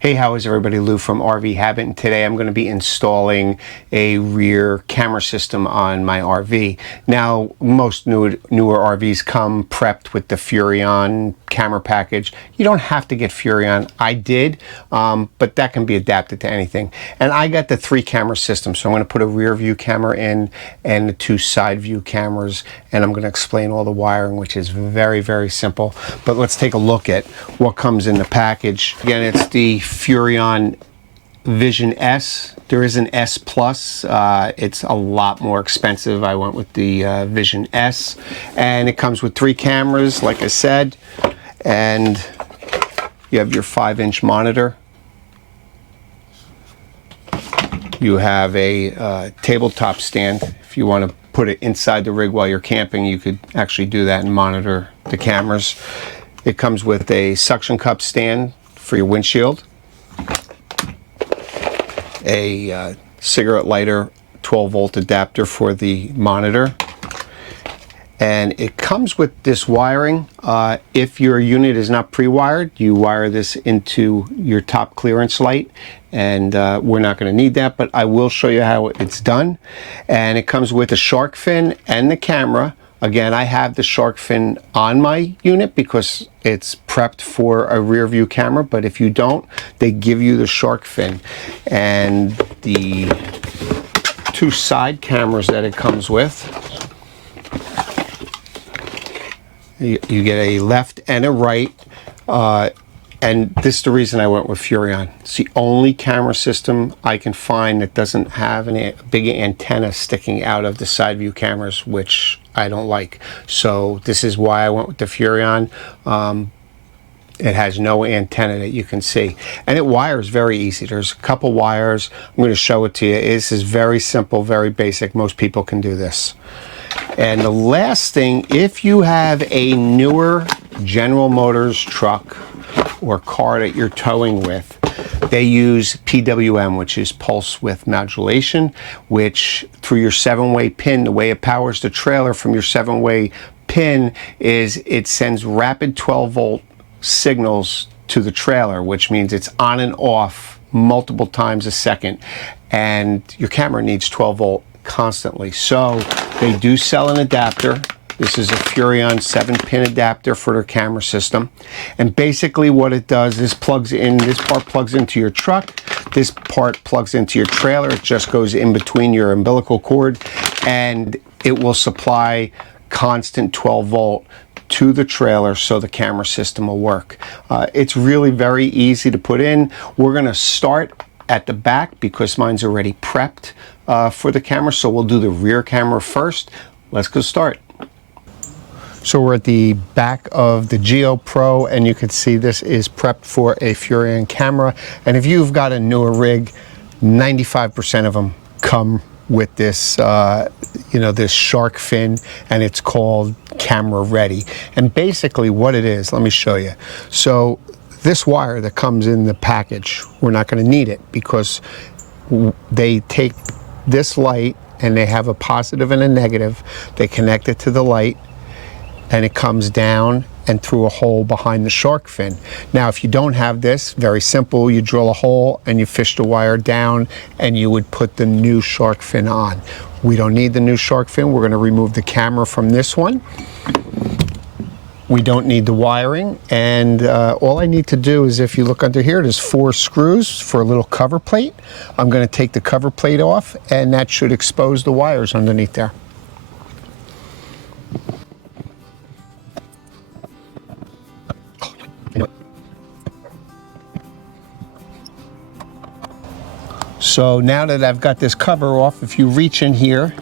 Hey, how is everybody? Lou from RV Habit, and today I'm going to be installing a rear camera system on my RV. Now, most newer RVs come prepped with the Furrion camera package. You don't have to get Furrion. I did, but that can be adapted to anything. And I got the 3-camera system, so I'm going to put a rear view camera in and the 2 side view cameras, and I'm going to explain all the wiring, which is very, very simple. But let's take a look at what comes in the package. Again, it's the Furrion Vision S. There is an S Plus. It's a lot more expensive. I went with the Vision S, and it comes with 3 cameras, like I said, and you have your 5-inch monitor. You have a tabletop stand. If you want to put it inside the rig while you're camping, you could actually do that and monitor the cameras. It comes with a suction cup stand for your windshield, a cigarette lighter 12-volt adapter for the monitor, and it comes with this wiring. If your unit is not pre-wired, you wire this into your top clearance light, and we're not going to need that, but I will show you how it's done. And it comes with a shark fin and the camera. Again, I have the shark fin on my unit because it's prepped for a rear view camera, but if you don't, they give you the shark fin. And the 2 side cameras that it comes with, you get a left and a right, and this is the reason I went with Furrion. It's the only camera system I can find that doesn't have a big antenna sticking out of the side view cameras, which I don't like. So this is why I went with the Furrion. It has no antenna that you can see, and it wires very easy. There's a couple wires. I'm going to show it to you. This is very simple, very basic. Most people can do this. And the last thing, if you have a newer General Motors truck or car that you're towing with, they use PWM, which is pulse width modulation, which through your 7-way pin, the way it powers the trailer from your 7-way pin is it sends rapid 12-volt signals to the trailer, which means it's on and off multiple times a second, and your camera needs 12-volt constantly. So they do sell an adapter. This is a Furrion 7-pin adapter for their camera system. And basically what it does, this plugs in, this part plugs into your truck, this part plugs into your trailer. It just goes in between your umbilical cord, and it will supply constant 12-volt to the trailer so the camera system will work. It's really very easy to put in. We're going to start at the back because mine's already prepped for the camera, so we'll do the rear camera first. Let's go start. So we're at the back of the Geo Pro, and you can see this is prepped for a Furrion camera. And if you've got a newer rig, 95% of them come with this, this shark fin, and it's called Camera Ready. And basically what it is, let me show you. So this wire that comes in the package, we're not going to need it because they take this light and they have a positive and a negative. They connect it to the light, and it comes down and through a hole behind the shark fin. Now, if you don't have this, very simple, you drill a hole and you fish the wire down and you would put the new shark fin on. We don't need the new shark fin. We're going to remove the camera from this one. We don't need the wiring, and all I need to do is, if you look under here, there's 4 screws for a little cover plate. I'm going to take the cover plate off, and that should expose the wires underneath there. So now that I've got this cover off, if you reach in here,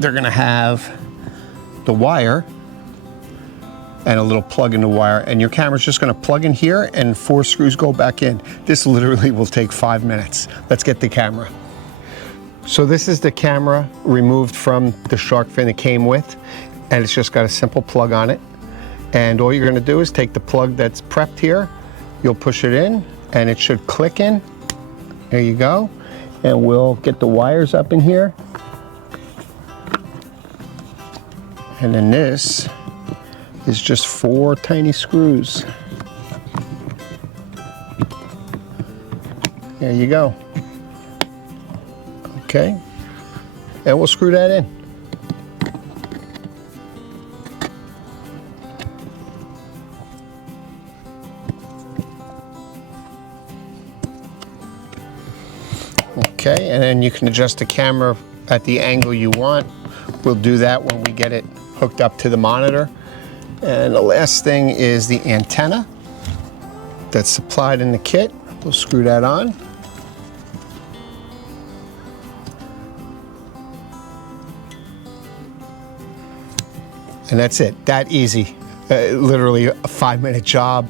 they're going to have the wire and a little plug in the wire, and your camera's just going to plug in here and 4 screws go back in. This literally will take 5 minutes. Let's get the camera. So this is the camera removed from the shark fin it came with, and it's just got a simple plug on it. And all you're going to do is take the plug that's prepped here, you'll push it in, and it should click in. There you go. And we'll get the wires up in here. And then this is just 4 tiny screws. There you go. Okay, and we'll screw that in. Okay, and then you can adjust the camera at the angle you want. We'll do that when we get it hooked up to the monitor. And the last thing is the antenna that's supplied in the kit. We'll screw that on. And that's it, that easy. Literally a 5-minute job.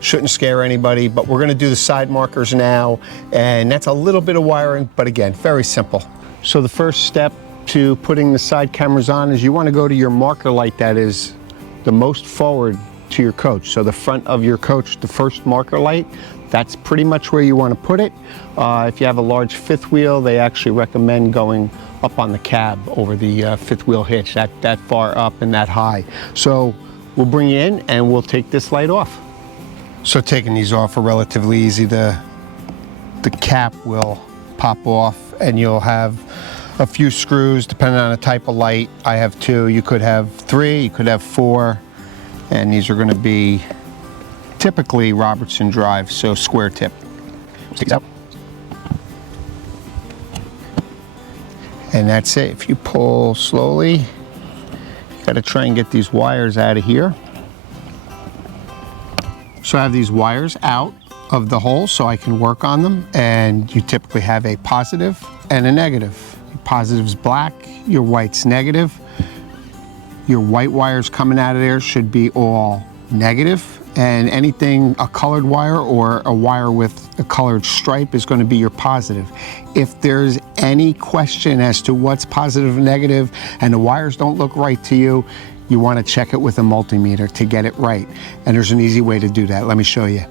Shouldn't scare anybody, but we're gonna do the side markers now, and that's a little bit of wiring, but again, very simple. So the first step to putting the side cameras on is you wanna go to your marker light that is the most forward to your coach. So the front of your coach, the first marker light, that's pretty much where you wanna put it. If you have a large fifth wheel, they actually recommend going up on the cab over the fifth wheel hitch, that far up and that high. So we'll bring you in and we'll take this light off. So taking these off are relatively easy. The cap will pop off and you'll have a few screws depending on the type of light. I have 2, you could have 3, you could have 4, and these are gonna be typically Robertson drive, so square tip. Take these out. And that's it. If you pull slowly, you gotta try and get these wires out of here. So I have these wires out of the hole so I can work on them, and you typically have a positive and a negative. Your positive's black, your white's negative. Your white wires coming out of there should be all negative, and anything, a colored wire or a wire with a colored stripe is going to be your positive. If there's any question as to what's positive and negative and the wires don't look right to you, you want to check it with a multimeter to get it right. And there's an easy way to do that. Let me show you.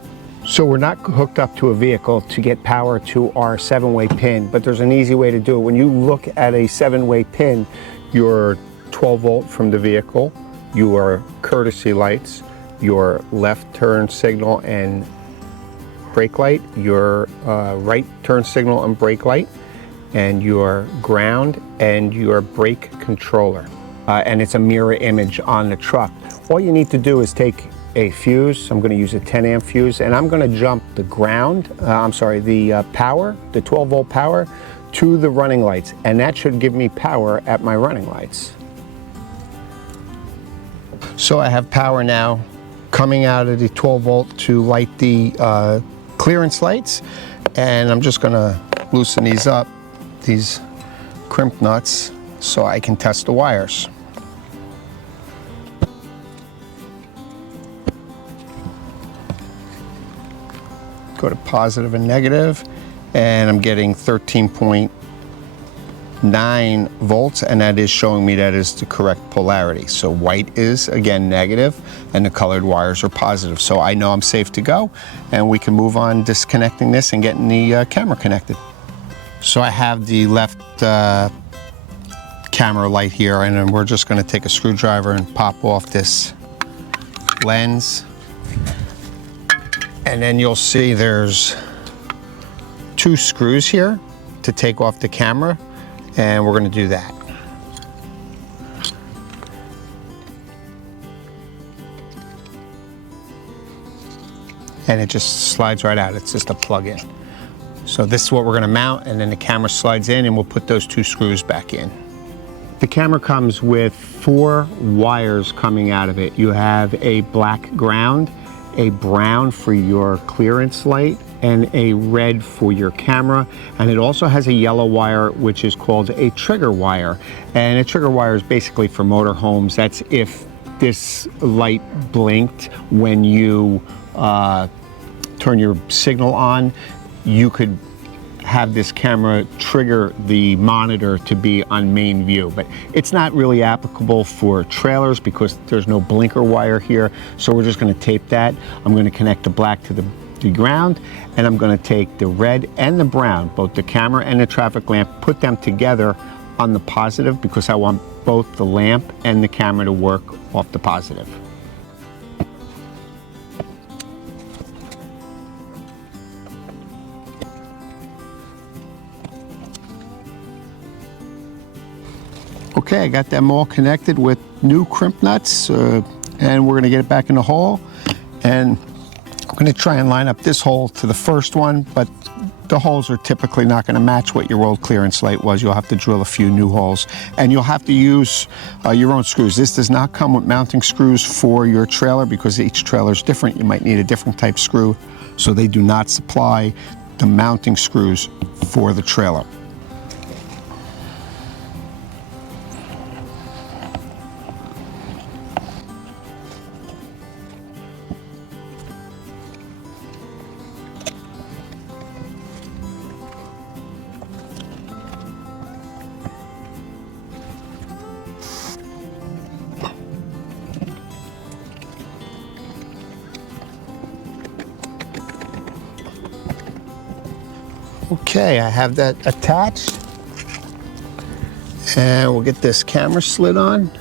So we're not hooked up to a vehicle to get power to our 7-way pin, but there's an easy way to do it. When you look at a 7-way pin, your 12 volt from the vehicle, your courtesy lights, your left turn signal and brake light, your right turn signal and brake light, and your ground and your brake controller. And it's a mirror image on the truck. All you need to do is take a fuse. I'm going to use a 10 amp fuse, and I'm going to jump the ground, the power, the 12 volt power, to the running lights, and that should give me power at my running lights. So I have power now coming out of the 12 volt to light the clearance lights, and I'm just going to loosen these up, these crimp nuts, so I can test the wires. Go to positive and negative, and I'm getting 13.9 volts, and that is showing me that is the correct polarity. So white is, again, negative, and the colored wires are positive. So I know I'm safe to go, and we can move on disconnecting this and getting the camera connected. So I have the left camera light here, and then we're just going to take a screwdriver and pop off this lens. And then you'll see there's 2 screws here to take off the camera, and we're going to do that. And it just slides right out. It's just a plug-in. So this is what we're going to mount, and then the camera slides in, and we'll put those 2 screws back in. The camera comes with 4 wires coming out of it. You have a black ground, a brown for your clearance light, and a red for your camera. And it also has a yellow wire, which is called a trigger wire. And a trigger wire is basically for motorhomes. That's if this light blinked when you turn your signal on, you could have this camera trigger the monitor to be on main view. But it's not really applicable for trailers because there's no blinker wire here. So we're just going to tape that. I'm going to connect the black to the ground, and I'm going to take the red and the brown, both the camera and the traffic lamp, put them together on the positive because I want both the lamp and the camera to work off the positive. Okay, I got them all connected with new crimp nuts, and we're gonna get it back in the hole. And I'm gonna try and line up this hole to the first one, but the holes are typically not gonna match what your old clearance light was. You'll have to drill a few new holes, and you'll have to use your own screws. This does not come with mounting screws for your trailer because each trailer is different. You might need a different type screw, so they do not supply the mounting screws for the trailer. Okay, I have that attached, and we'll get this camera slid on.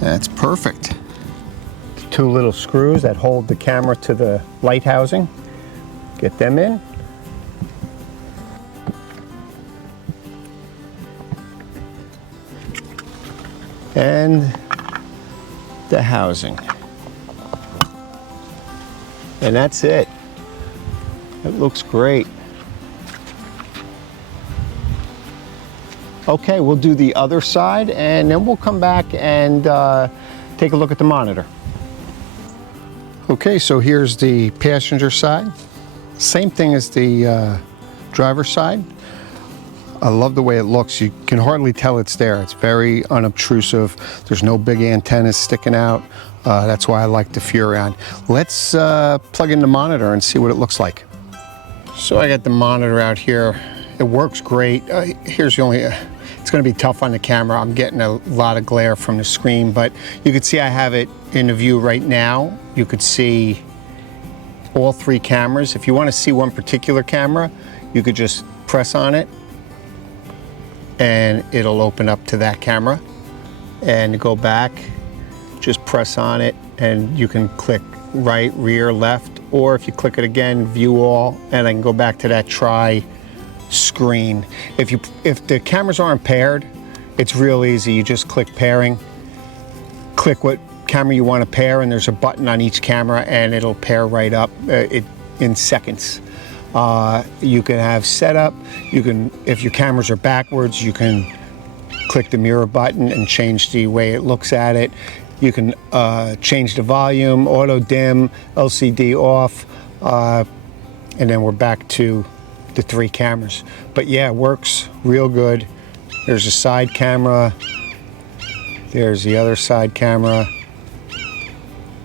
That's perfect. Two little screws that hold the camera to the light housing. Get them in. And the housing. And that's it. It looks great. Okay, we'll do the other side and then we'll come back and take a look at the monitor. Okay, so here's the passenger side. Same thing as the driver's side. I love the way it looks. You can hardly tell it's there. It's very unobtrusive. There's no big antennas sticking out. That's why I like the Furrion. Let's plug in the monitor and see what it looks like. So I got the monitor out here. It works great. Here's the only, it's gonna be tough on the camera. I'm getting a lot of glare from the screen, but you can see I have it in the view right now. You could see all three cameras. If you wanna see one particular camera, you could just press on it and it'll open up to that camera. And to go back, just press on it and you can click right, rear, left, or if you click it again, view all, and I can go back to that try screen. If the cameras aren't paired, it's real easy. You just click pairing, click what camera you want to pair, and there's a button on each camera and it'll pair right up in seconds. You can have setup. You can, if your cameras are backwards, you can click the mirror button and change the way it looks at it. You can change the volume, auto dim, LCD off, and then we're back to the three cameras. But yeah, it works real good. There's a side camera. There's the other side camera.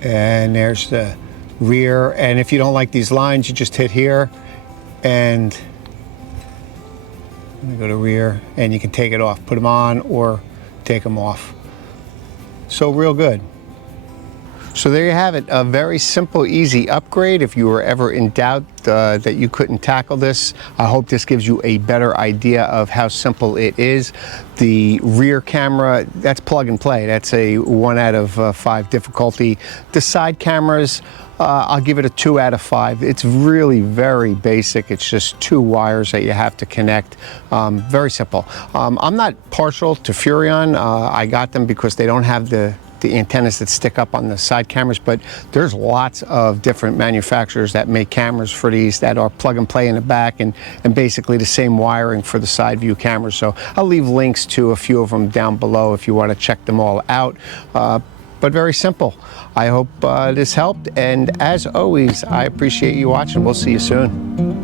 And there's the rear. And if you don't like these lines, you just hit here and I'm gonna go to rear, and you can take it off, put them on or take them off. So real good. So there you have it, a very simple, easy upgrade. If you were ever in doubt that you couldn't tackle this, I hope this gives you a better idea of how simple it is. The rear camera, that's plug and play. That's a 1 out of 5 difficulty. The side cameras, I'll give it a 2 out of 5. It's really very basic. It's just 2 wires that you have to connect. Very simple. I'm not partial to Furrion. I got them because they don't have the antennas that stick up on the side cameras, but there's lots of different manufacturers that make cameras for these that are plug and play in the back and basically the same wiring for the side view cameras. So I'll leave links to a few of them down below if you want to check them all out. But very simple. I hope this helped, and as always, I appreciate you watching. We'll see you soon.